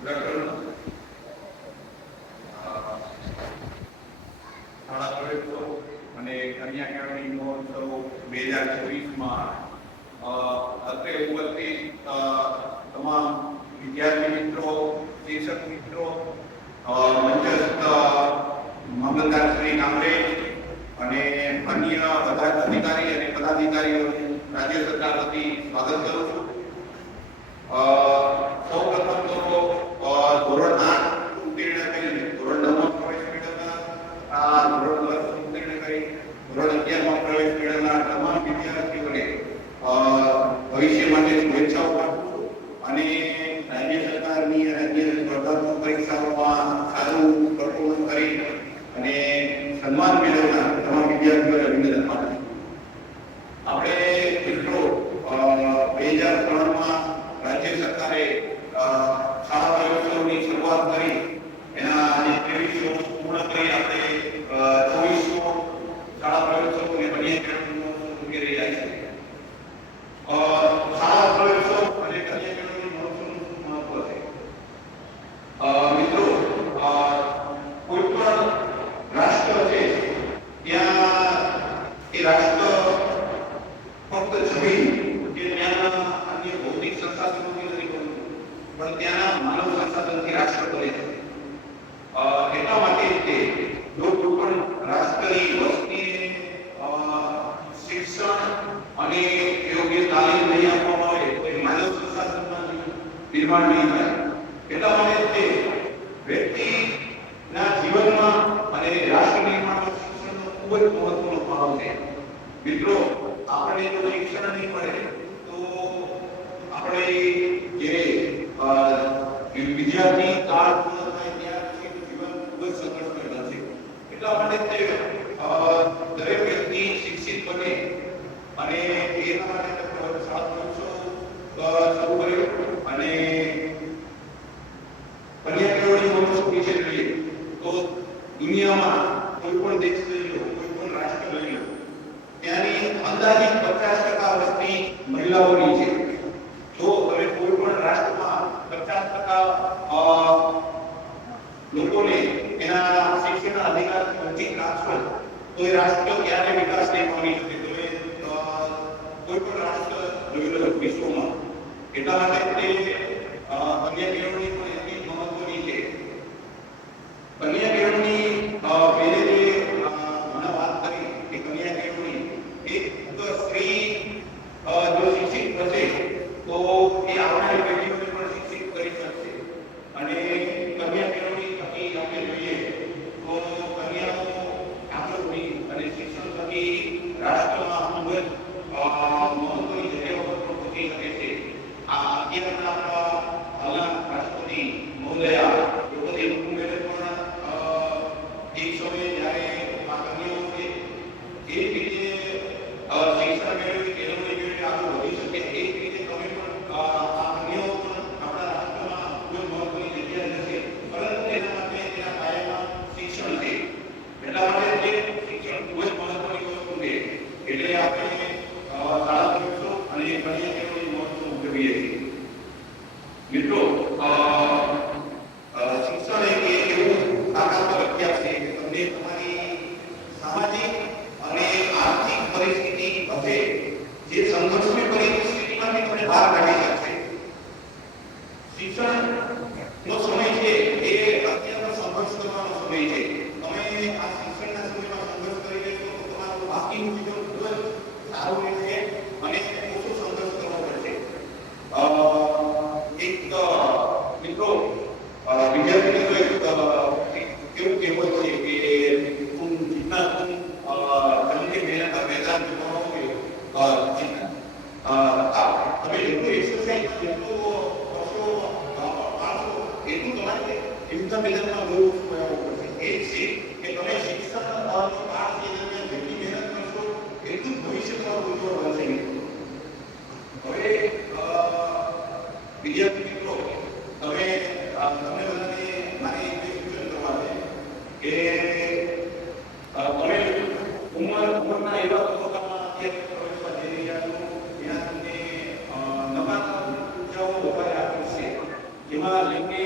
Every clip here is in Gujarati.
પ્રકરણ શાળા પ્રવેશો અને કન્યા કેળવણી મહોત્સવ 2024માં અત્રે ઉપસ્થિત તમામ વિદ્યાર્થી મિત્રો, શિક્ષક મિત્રો, મંચસ્થ મામલતદાર શ્રી કામરેજ અને અન્ય બધા અધિકારી અને પદાધિકારીઓનું રાજ્ય સરકાર વતી સ્વાગત કરું છું. સૌ પ્રથમ તો ધોરણ 8 ઉત્તીર્ણ કરીને ધોરણ 9માં પ્રવેશ મેળવનાર, ધોરણ 10 ઉત્તીર્ણ કરી ધોરણ 11માં પ્રવેશ મેળવનાર તમામ વિદ્યાર્થીઓને ભવિષ્ય માટે શુભેચ્છાઓ પાઠવું છું અને રાજ્ય સરકારની રાજ્ય સ્પર્ધાત્મક પરીક્ષાઓમાં સારું પરફોર્મન્સ કરી અને સન્માન મેળવનાર તમામ વિદ્યાર્થીઓને અભિનંદન પાઠવું છું. આપણે મિત્રો 2003માં રાજ્ય સરકારે શાળા પ્રવેશોની શરૂઆત કરી. એના આજે 23 વર્ષ પૂર્ણ કરી આપણે 24મો શાળા પ્રવેશો અને કન્યા કેળવણી મહોત્સવ ઉજવી રહ્યા છીએ. શાળા પ્રવેશો અને કન્યા કેળવણી મહોત્સવનું મહત્વ છે. મિત્રો, કોઈ પણ રાષ્ટ્ર છે ત્યાં એ રાષ્ટ્ર ફક્ત જમીન કે ત્યાંના અન્ય ભૌતિક સંસાધનોથી નથી બનતું, પણ ત્યાંના માનવ સંસાધનથી રાષ્ટ્ર બને છે. એટલા માટે તે જો કોઈ પણ રાષ્ટ્રની વસ્તીને શિક્ષણ અને યોગ્ય તાલીમ નહીં આપવામાં આવે તો એ માનવ સંસાધનના નિર્માણ નહીં થાય. એટલા માટે તે વ્યક્તિના જીવનમાં અને રાષ્ટ્ર નિર્માણમાં શિક્ષણનો ખૂબ જ મહત્વનો ભાગ છે. મિત્રો, આપણે જો શિક્ષણ નહીં મળે તો આપણે જે વિદ્યાર્થી કાળ પૂર્ણ થાય ત્યાર પછી જીવન ખૂબ જ સંઘર્ષમય બનશે. એટલા માટે તે દરેક વ્યક્તિ શિક્ષિત બને અને એના માટે શાળા પ્રવેશો શરૂ કર્યો. અને કન્યા કેળવણી મહોત્સવ વિશે જોઈએ તો દુનિયામાં કોઈ પણ દેશ લઈ લો, કોઈ પણ રાષ્ટ્ર લઈ લો, ત્યાંની અંદાજિત 50% વસ્તી મહિલાઓની છે. જો તમે કોઈ પણ રાષ્ટ્રમાં 50% લોકોને એના શિક્ષણના અધિકારથી વંચિત રાખશો તો એ રાષ્ટ્ર ક્યારે વિકાસ નહીં પામી શકે. તમે કોઈ પણ રાષ્ટ્ર જોઈ લો વિશ્વમાં. એટલા માટે તે કન્યા કેળવણી પણ એટલી મહત્વની છે. કન્યા કેળવણી પહેલે જે મને વાત કરી કે કન્યા કેળવણી એક સ્ત્રી જો શિક્ષિત થશે તો એ આવનારી પેઢીઓને પણ શિક્ષિત કરી શકશે. અને કન્યા કેળવણી થકી આપણે જોઈએ તો કન્યાઓ આગળની અને શિક્ષણ થકી રાષ્ટ્રમાં ખૂબ જ મહત્વની જગ્યાઓ પર પહોંચી શકે છે. આ અત્યારના આપણા હાલના રાષ્ટ્રપતિ મહોદયા દ્રૌપદી મુર્મુએ પણ એક સમયે જ્યારે આ કન્યાઓ છે એ રીતે શિક્ષણ મેળવી કેળવણી મેળવી આગળ વધી શકે એ રીતે તમે પણ આ કન્યાઓ પણ આપણા રાષ્ટ્રમાં ખૂબ મહત્વની જગ્યા લેશે. પરંતુ એના માટે તેના પાયામાં શિક્ષણ છે. એટલા માટે તે શિક્ષણ ખૂબ જ મહત્વની વસ્તુ છે. એટલે આપણે શાળા પ્રવેશો અને કન્યા કેળવણી મહોત્સવ ઉજવીએ છીએ. મિત્રો, શિક્ષણ એક એવું તાકાતવર અભ્યાસ છે કે તમને તમારી સામાજિક અને આર્થિક પરિસ્થિતિ હશે જે સંઘર્ષની પરિસ્થિતિમાંથી તમને બહાર કાઢી શકશે. શિક્ષણનો સમય છે એ અત્યારનો સંઘર્ષ કરવાનો સમય છે. તમે આ શિક્ષણના સમયમાં સંઘર્ષ કરી લેશો તો તમારું બાકીનું જીવન ખૂબ જ સારું રહેશે અને ઓછો સંઘર્ષ કરવો પડશે. એક મિત્રો, વિદ્યાર્થીને તો એક કેવું કહેવત છે કે તું જીતના તું જંગ કે મેદાન में हो તમે જેટલું એક્સરસાઇઝ જેટલું કરશો માણસો એટલું તમારે યુદ્ધના મેદાનમાં બહુ પડશે. એ જ છે કે તમે શિક્ષણનો પાઠ જે દરમિયાન જેટલી મહેનત કરશો એટલું ભવિષ્ય તમારું ઉજ્જવળ બનશે. હવે વિદ્યાર્થી મિત્રો, તમે તમને બધાને મારે એક સૂચન કરવા છે કે તમે ઉંમરના એવા તબક્કામાં અત્યારે પ્રવેશવા જઈ રહ્યા છો જ્યાં તમને નકારાત્મક ઉર્જાઓ વધારે આકર્ષશે. જેમાં લિંગે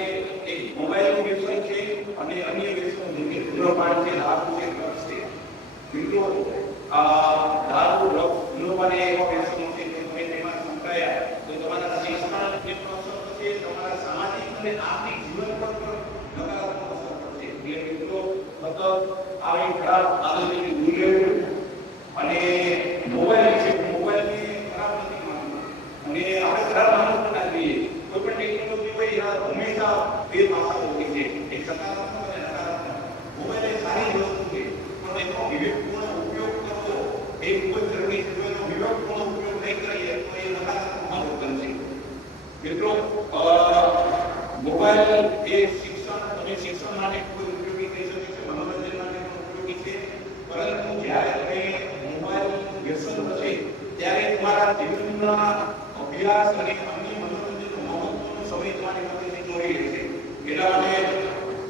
અભ્યાસ અને અન્ય મનોરંજનનો મહત્વનો સમય તમારી પાસેથી ચોરી લેશે. એટલા માટે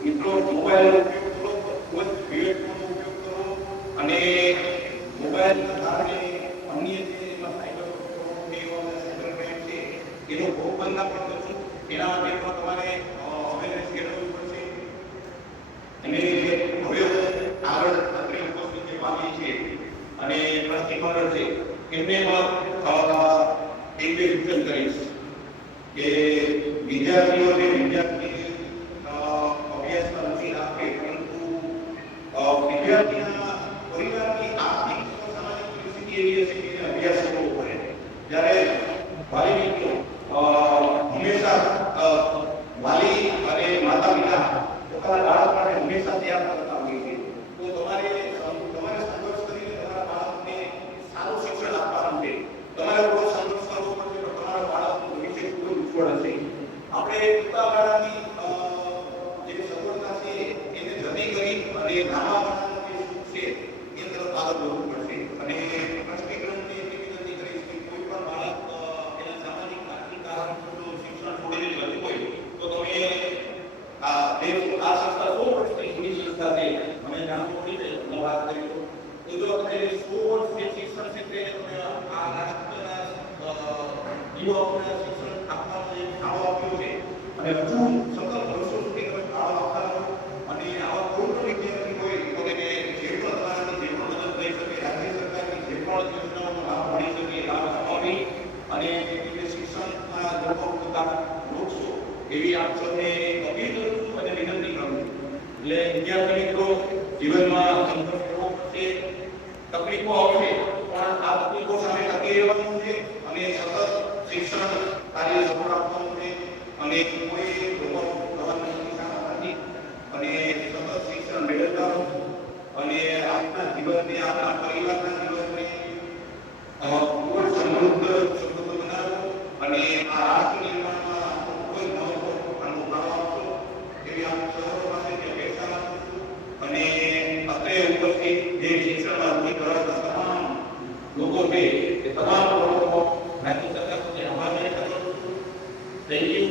મિત્રો મોબાઈલનો ઉપયોગ કરો, ખૂબ જ વિવેકપૂર્વક ઉપયોગ કરો અને મોબાઈલના કારણે અન્ય જે એમાં સાયબર સાયબર ક્રાઇમ છે એનો ભોગ બનતા પણ બચો. એના માટે પણ તમારે અવેરનેસ કેળવવી પડશે. અને હવે આગળ અત્રે ઉપસ્થિત જે વાલી છે અને ટ્રસ્ટી મંડળ છે એમને એક બે સૂચન કરીશ કે વિદ્યાર્થીઓ જે વિદ્યાર્થી અભ્યાસમાં રુચિ રાખે પરંતુ વિદ્યાર્થીના પરિવારની આર્થિક સામાજિક પરિસ્થિતિ એવી હશે કે અભ્યાસ કરવો પડે. જ્યારે વાલી મિત્રો હંમેશા વાલી અને માતા પિતા પોતાના બાળક માટે હંમેશા તૈયાર કરતા હોય છે. તો તમારે સંઘર્ષ કરીને તમારા બાળકને સારું શિક્ષણ આપવાનું છે. તમારે રોજ સંઘર્ષ કરવો પડશે તો તમારા બાળકનું ભવિષ્ય ખૂબ ઉજ્જવળ હશે. આપણે ટૂંકા ગાળાની જે સગવડતા છે એને જતી કરી અને લાંબા ગાળાના જે સુખ છે એ તરફ આગળ વધવું પડશે. અને પ્રશ્નીકરણને એવી વિનંતી કરીશ કે કોઈ પણ બાળક એના સામાજિક આર્થિક કારણોસર શિક્ષણ છોડીને જતું હોય તો તમે આ સંસ્થા 100 વર્ષની જૂની સંસ્થા છે. મને જાણવું પડી છે વાત કરી તો જો આપણે 100 વર્ષ જે શિક્ષણ છે તે તમે આ રાષ્ટ્રના યુવાઓને શિક્ષણ આપવાનો જે ફાળો આપ્યો છે અને હજુ સતત વર્ષો સુધી તમે ફાળો આપતા રહો. અને આવા કોઈ પણ વિદ્યાર્થી હોય તો તેને જે પણ તમારાથી જે પણ મદદ થઈ શકે, રાજ્ય સરકારની જે પણ યોજનાઓનો લાભ મળી શકે એ લાભ અપાવી અને શિક્ષણના જળવાતા વૃક્ષો એવી આપ સૌને અપીલ કરું છું અને વિનંતી કરું છું. એટલે વિદ્યાર્થી મિત્રો જીવનમાં સંઘર્ષ કરવો પડશે, તકલીફો આવશે પણ આ તકલીફો સામે ટકી રહેવાનું છે અને સતત શિક્ષણ કાર્ય સફળ આપવાનું છે. અને કોઈ રોબોટ થવાની નથી અને સતત શિક્ષણ મેળવતા રહો અને આપના જીવનને આપના પરિવારના જીવનને ખૂબ જ સમૃદ્ધ બનાવો અને આ રાષ્ટ્ર નિર્માણમાં ખૂબ જ મહત્વનો ભાગ આપશો એવી આપ સૌ પાસેથી અપેક્ષા રાખું છું. અને અત્રે ઉપરથી જે શિક્ષણમાં રૂચિ ધરાવતા તમામ લોકો છે એ તમામ લોકો રાજ્ય સરકાર સુધી આભાર વ્યક્ત કરું છું. Thank you.